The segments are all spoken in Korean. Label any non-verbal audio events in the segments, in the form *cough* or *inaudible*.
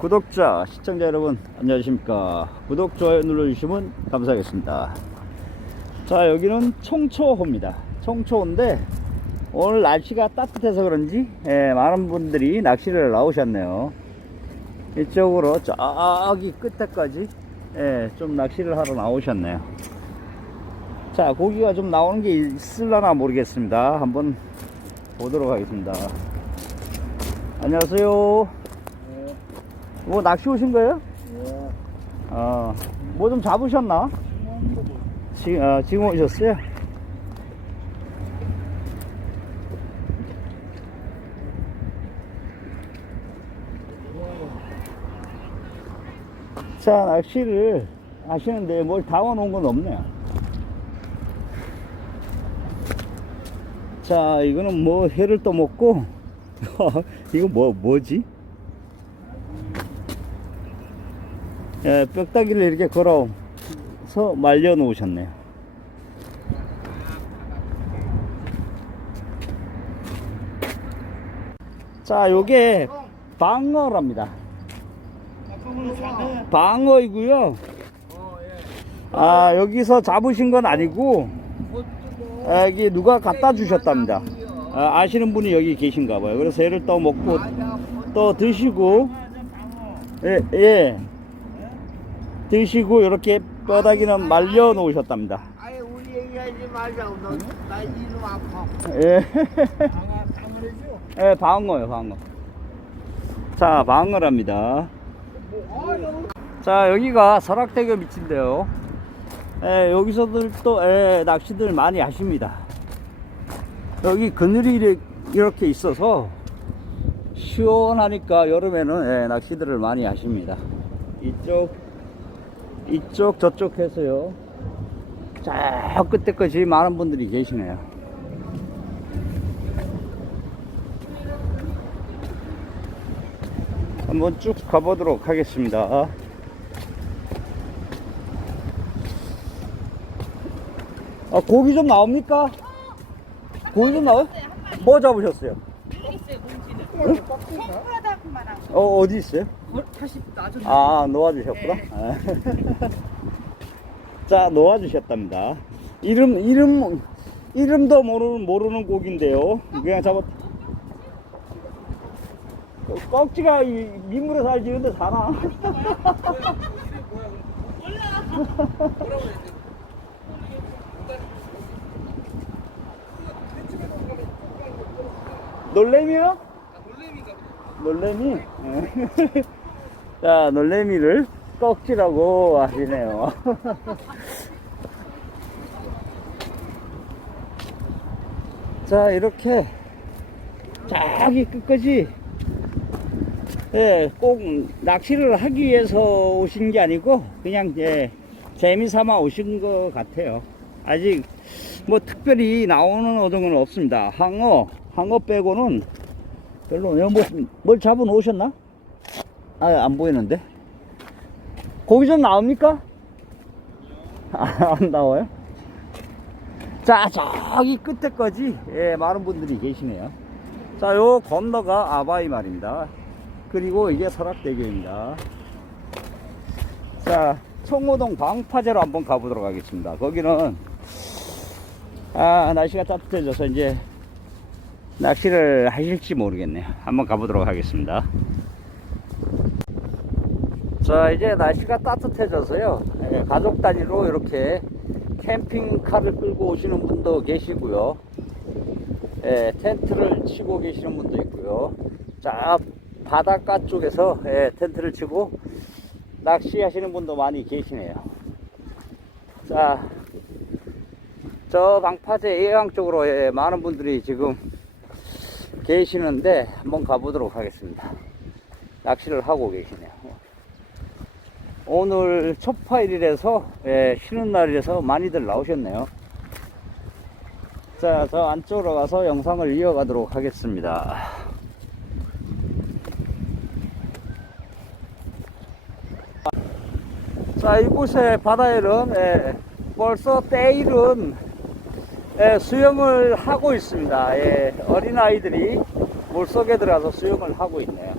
구독자, 시청자 여러분, 안녕하십니까. 구독, 좋아요 눌러주시면 감사하겠습니다. 자, 여기는 청초호입니다. 청초호인데, 오늘 날씨가 따뜻해서 그런지, 예, 많은 분들이 낚시를 나오셨네요. 이쪽으로 저기 끝에까지, 예, 좀 낚시를 하러 나오셨네요. 자, 고기가 좀 나오는 게 있을라나 모르겠습니다. 한번 보도록 하겠습니다. 안녕하세요. 뭐 낚시 오신 거예요? 어, 뭐 좀 잡으셨나? 지, 어, 지금 오셨어요? 자, 낚시를 하시는데 뭘 담아놓은 건 없네요. 자, 이거는 뭐 회를 또 먹고, *laughs* 이거 뭐, 뭐지? 예, 뼈다귀를 이렇게 걸어서 말려 놓으셨네요. 자, 요게 방어랍니다. 방어이고요. 아, 여기서 잡으신 건 아니고, 아, 여기 누가 갖다 주셨답니다. 아, 아시는 분이 여기 계신가 봐요. 그래서 얘를 또 먹고, 또 드시고, 예, 예. 드시고 이렇게 뼈다귀는 말려 놓으셨답니다. 아예 우리 얘기하지 말자고 너나 이름 아파 예. 방아 방아래죠? 예, 방어요, 방어. 자, 방어랍니다. 자, 여기가 설악대교 밑인데요. 예, 여기서들 또, 예, 낚시들 많이 하십니다. 여기 그늘이 이렇게 있어서 시원하니까 여름에는 예, 낚시들을 많이 하십니다. 이쪽, 이쪽, 저쪽 해서요. 저 끝에까지 많은 분들이 계시네요. 한번 쭉 가보도록 하겠습니다. 아, 고기 좀 나옵니까? 고기 좀 나와요? 뭐 잡으셨어요? 손바닥만 하고 어, 어디 있어요? 다시 놔줬네. 아, 놓아주셨구나. 아. *laughs* 자, 놓아주셨답니다. 이름, 이름, 이름도 모르는, 모르는 고기인데요. 그냥 잡았, 꺽지가 이 민물에 살지, 근데 사나? *laughs* 놀래미요? 놀래미? *laughs* 예. 자, 놀래미를 꺽지라고 하시네요. *laughs* 자, 이렇게 저기 끝까지 예, 꼭 낚시를 하기 위해서 오신 게 아니고 그냥 예, 재미 삼아 오신 것 같아요. 아직 뭐 특별히 나오는 어종은 없습니다. 항어, 항어 빼고는 별로 뭐, 뭘 잡아 놓으셨나? 아, 안 보이는데. 고기 좀 나옵니까? 아, 안 나와요? 자, 저기 끝에까지, 예, 많은 분들이 계시네요. 자, 요 건너가 아바이 말입니다. 그리고 이게 설악대교입니다. 자, 청호동 방파제로 한번 가보도록 하겠습니다. 거기는, 아, 날씨가 따뜻해져서 이제 낚시를 하실지 모르겠네요. 한번 가보도록 하겠습니다. 자, 이제 날씨가 따뜻해져서요. 예, 가족 단위로 이렇게 캠핑카를 끌고 오시는 분도 계시고요. 예, 텐트를 치고 계시는 분도 있고요. 자, 바닷가 쪽에서 예, 텐트를 치고 낚시하시는 분도 많이 계시네요. 자, 저 방파제 예강 쪽으로 예, 많은 분들이 지금 계시는데 한번 가보도록 하겠습니다. 낚시를 하고 계시네요. 오늘 초파일이라서 예, 쉬는 날이라서 많이들 나오셨네요. 자, 저 안쪽으로 가서 영상을 이어가도록 하겠습니다. 자, 이곳의 바다에는 예, 벌써 때일은 예, 수영을 하고 있습니다. 예, 어린아이들이 물속에 들어가서 수영을 하고 있네요.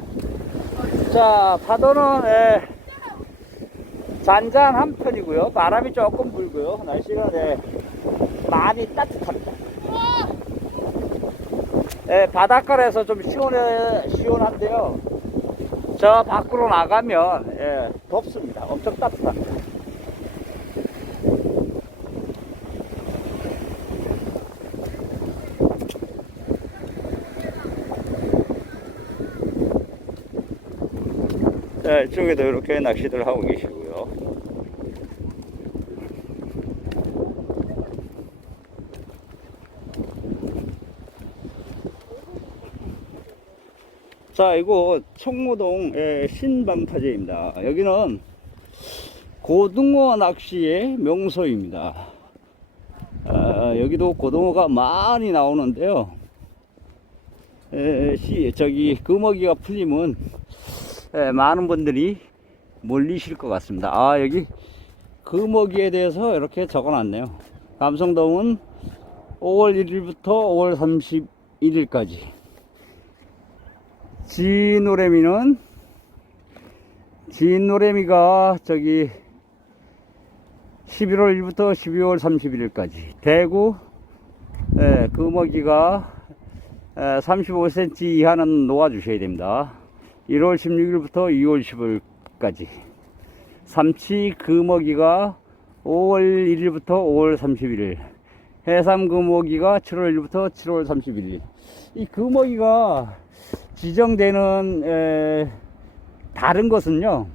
자, 파도는 예, 잔잔한 편이고요. 바람이 조금 불고요. 날씨는 예, 많이 따뜻합니다. 예, 바닷가에서 좀 시원해, 시원한데요. 저 밖으로 나가면 예, 덥습니다. 엄청 따뜻합니다. 네, 이쪽에도 이렇게 낚시들 하고 계시고요. 자, 이거 청모동의 신방파제입니다. 여기는 고등어 낚시의 명소입니다. 아, 여기도 고등어가 많이 나오는데요. 에, 시, 저기 금어기가 풀리면 예, 많은 분들이 몰리실 것 같습니다. 아, 여기 금어기에 대해서 이렇게 적어 놨네요. 감성동은 5월 1일부터 5월 31일까지. 진노래미는, 진노래미가 저기 11월 1일부터 12월 31일까지. 대구, 예, 금어기가 35cm 이하는 놓아 주셔야 됩니다. 1월 16일부터 2월 10일까지 삼치 금어기가 5월 1일부터 5월 31일 해삼 금어기가 7월 1일부터 7월 31일 이 금어기가 지정되는 에, 다른 것은요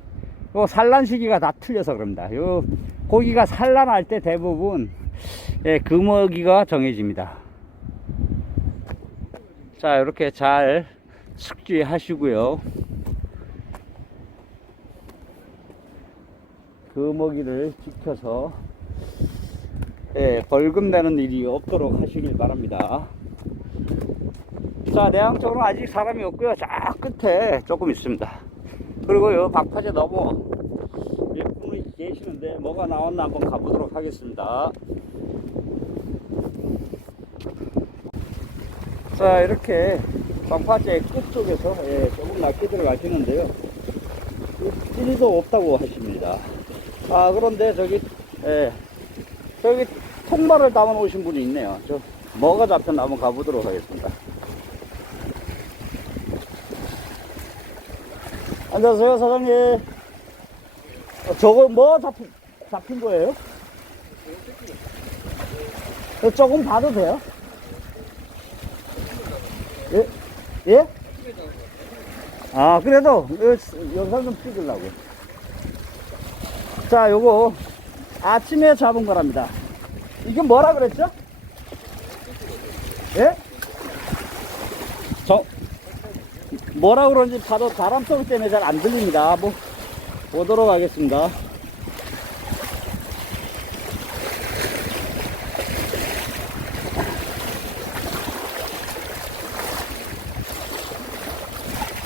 요 산란 시기가 다 틀려서 그럽니다 요 고기가 산란할 때 대부분 예, 금어기가 정해집니다 자 이렇게 잘 숙지하시고요. 금어기를 지켜서 예, 벌금 내는 일이 없도록 하시길 바랍니다. 자, 내양 쪽으로 아직 사람이 없고요. 저 끝에 조금 있습니다. 그리고 요 박파제 너무 몇 분이 계시는데 뭐가 나왔나 한번 가보도록 하겠습니다. 자, 이렇게 방파제 끝쪽에서 예, 조금 낮게 들어가시는데요. 찌리도 없다고 하십니다. 아, 그런데 저기, 예, 저기 통발을 담아 놓으신 분이 있네요. 저, 뭐가 잡혔나 한번 가보도록 하겠습니다. 안녕하세요, 사장님. 어, 저거 뭐 잡힌, 잡힌 거예요? 어, 조금 봐도 돼요? 예? 예? 아, 그래도 요- 영상 좀 찍으려고. 자, 요거 아침에 잡은 거랍니다. 이게 뭐라 그랬죠? 예? 저, 뭐라 그런지 바로 바람 소리 때문에 잘 안 들립니다. 뭐, 보도록 하겠습니다.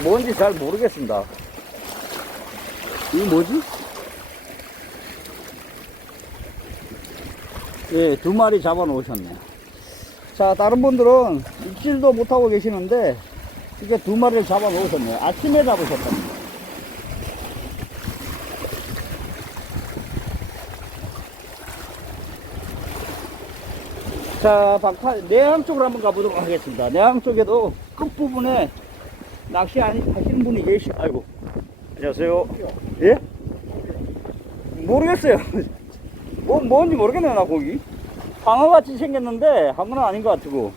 뭔지 잘 모르겠습니다. 이게 뭐지? 예, 두 마리 잡아 놓으셨네요. 자, 다른 분들은 입질도 못하고 계시는데, 이게 두 마리를 잡아 놓으셨네요. 아침에 잡으셨답니다. 자, 박파, 내항 쪽으로 한번 가보도록 하겠습니다. 내항 쪽에도 끝부분에 낚시 하시는 분이 계시, 아이고. 안녕하세요. 예? 모르겠어요. *laughs* 뭐, 뭔지 모르겠네요, 나 고기. 방어 같이 생겼는데, 방어는 아닌 것 같고.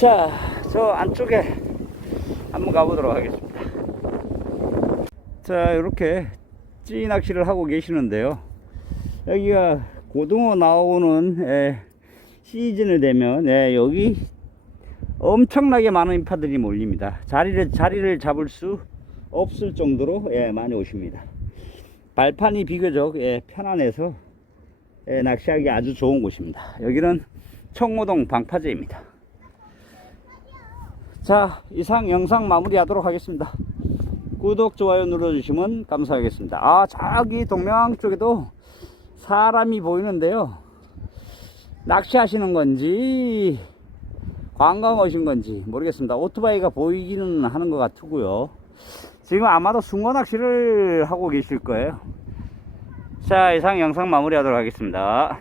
자, 저 안쪽에 한번 가보도록 하겠습니다. 자, 이렇게 찌 낚시를 하고 계시는데요. 여기가 고등어 나오는 에, 시즌이 되면 예, 여기 엄청나게 많은 인파들이 몰립니다. 자리를 자리를 잡을 수 없을 정도로 예, 많이 오십니다. 발판이 비교적 예, 편안해서 예, 낚시하기 아주 좋은 곳입니다. 여기는 청호동 방파제입니다. 자, 이상 영상 마무리 하도록 하겠습니다. 구독, 좋아요 눌러주시면 감사하겠습니다. 아, 저기 동명항 쪽에도 사람이 보이는데요. 낚시하시는 건지 관광 오신 건지 모르겠습니다. 오토바이가 보이기는 하는 것 같고요. 지금 아마도 숭어 낚시를 하고 계실 거예요. 자, 이상 영상 마무리 하도록 하겠습니다.